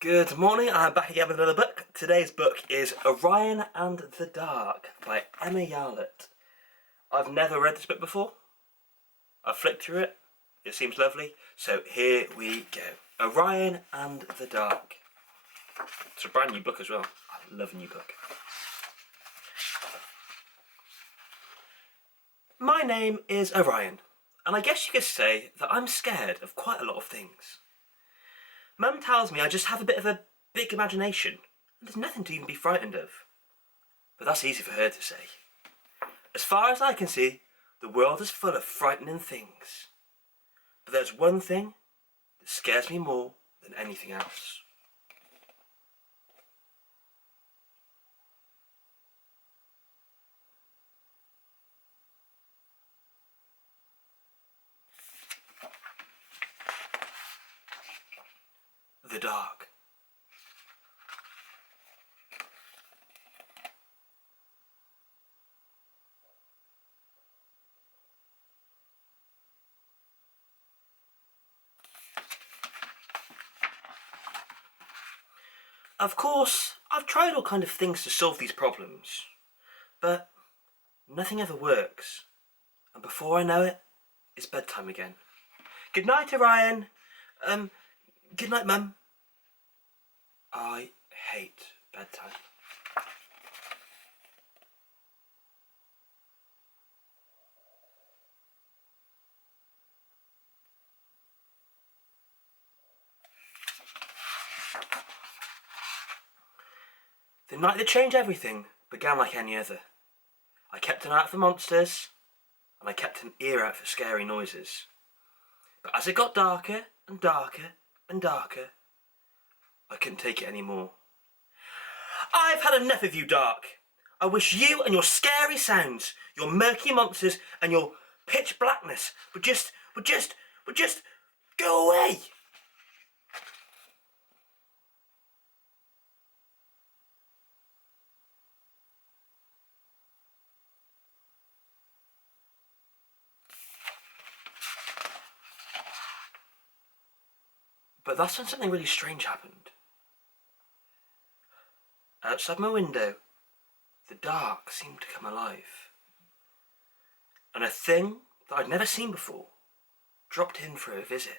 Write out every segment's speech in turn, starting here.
Good morning, I'm back again with another book. Today's book is Orion and the Dark by Emma Yarlett. I've never read this book before. I've flicked through it. It seems lovely. So here we go. Orion and the Dark. It's a brand new book as well. I love a new book. My name is Orion, and I guess you could say that I'm scared of quite a lot of things. Mum tells me I just have a bit of a big imagination, and there's nothing to even be frightened of. But that's easy for her to say. As far as I can see, the world is full of frightening things. But there's one thing that scares me more than anything else. The dark. Of course, I've tried all kind of things to solve these problems, but nothing ever works. And before I know it, it's bedtime again. Good night, Orion. Good night, Mum. I hate bedtime. The night that changed everything began like any other. I kept an eye out for monsters, and I kept an ear out for scary noises. But as it got darker and darker and darker, I couldn't take it anymore. I've had enough of you, Dark. I wish you and your scary sounds, your murky monsters and your pitch blackness would just go away. But that's when something really strange happened. Outside my window, the dark seemed to come alive. And a thing that I'd never seen before dropped in for a visit.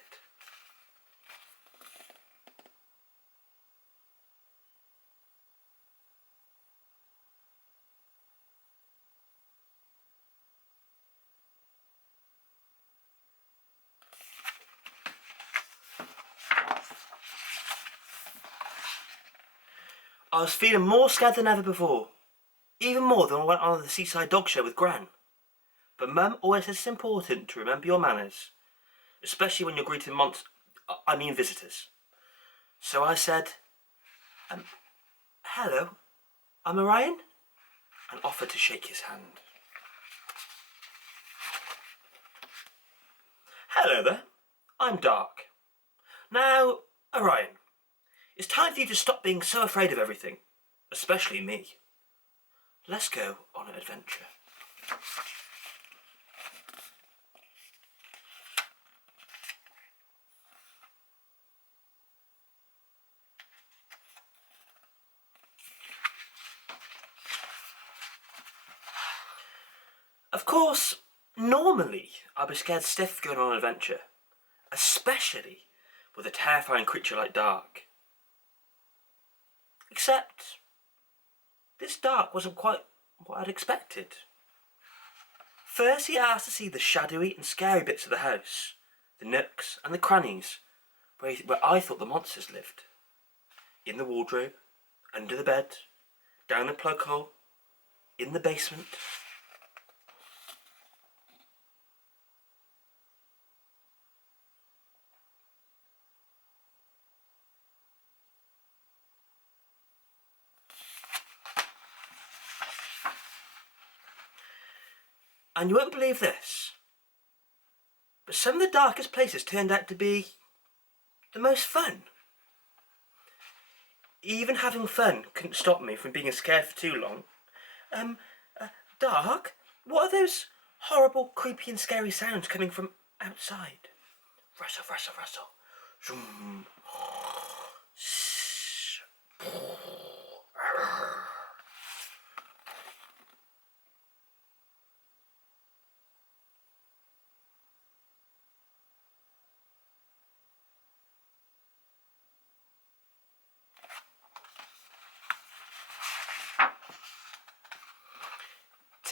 I was feeling more scared than ever before, even more than when I went on the seaside dog show with Gran. But Mum always says it's important to remember your manners, especially when you're greeting visitors. So I said, hello, I'm Orion, and offered to shake his hand. Hello there, I'm Dark. Now, Orion, it's time for you to stop being so afraid of everything, especially me. Let's go on an adventure. Of course, normally I'd be scared stiff going on an adventure, especially with a terrifying creature like Dark. Except, this Dark wasn't quite what I'd expected. First he asked to see the shadowy and scary bits of the house, the nooks and the crannies where I thought the monsters lived. In the wardrobe, under the bed, down the plug hole, in the basement. And you won't believe this, but some of the darkest places turned out to be the most fun. Even having fun couldn't stop me from being scared for too long. Dark, what are those horrible, creepy and scary sounds coming from outside? Rustle, rustle, rustle. Zoom. Shh.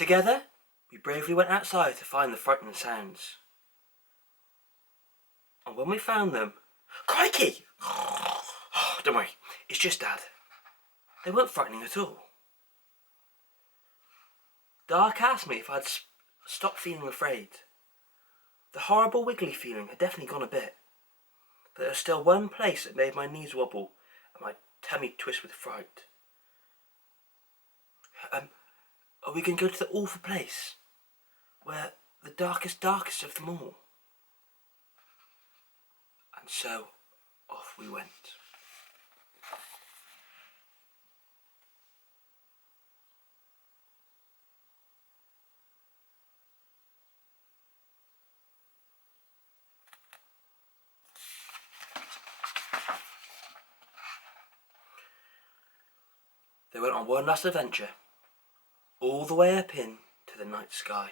Together, we bravely went outside to find the frightening sounds. And when we found them... Crikey! Don't worry, it's just Dad. They weren't frightening at all. Dark asked me if I'd stopped feeling afraid. The horrible wiggly feeling had definitely gone a bit, but there was still one place that made my knees wobble and my tummy twist with fright. Are we going to go to the awful place, where the darkest of them all? And so, off we went. They went on one last adventure, all the way up in to the night sky.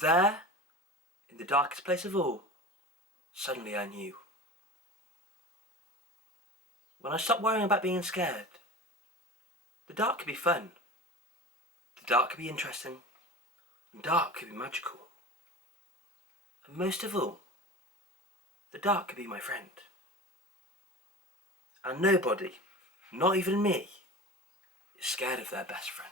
There, in the darkest place of all, suddenly I knew. When I stopped worrying about being scared, the dark could be fun, the dark could be interesting, and dark could be magical. And most of all, the dark could be my friend. And nobody, not even me, is scared of their best friend.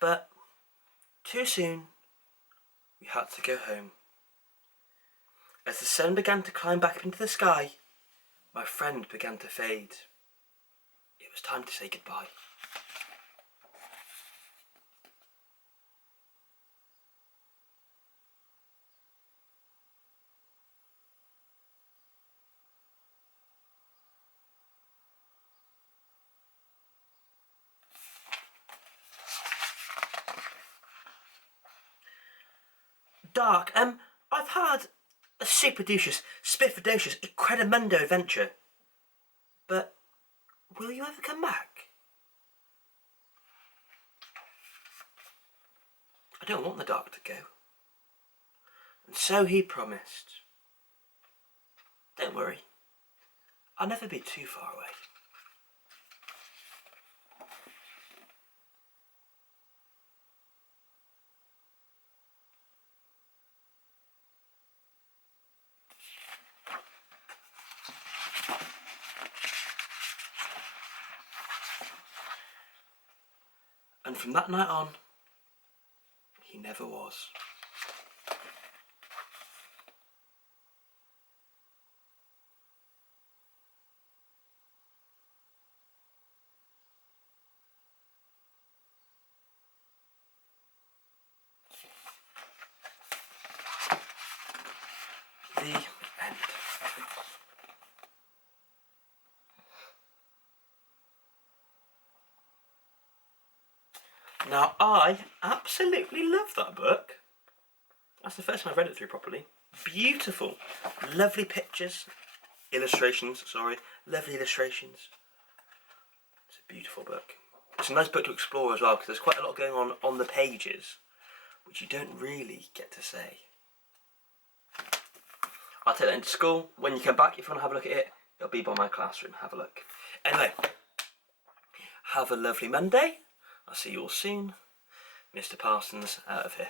But too soon, we had to go home. As the sun began to climb back up into the sky, my friend began to fade. It was time to say goodbye. Dark, I've had a super-ducious, spiffidocious, incredimundo adventure. But will you ever come back? I don't want the dark to go. And so he promised. Don't worry, I'll never be too far away. And from that night on, he never was. The end. Now, I absolutely love that book. That's the first time I've read it through properly. Beautiful. Lovely pictures. Illustrations, sorry. Lovely illustrations. It's a beautiful book. It's a nice book to explore as well, because there's quite a lot going on the pages, which you don't really get to say. I'll take that into school. When you come back, if you want to have a look at it, it'll be by my classroom. Have a look. Anyway, have a lovely Monday. I'll see you all soon. Mr. Parsons out of here.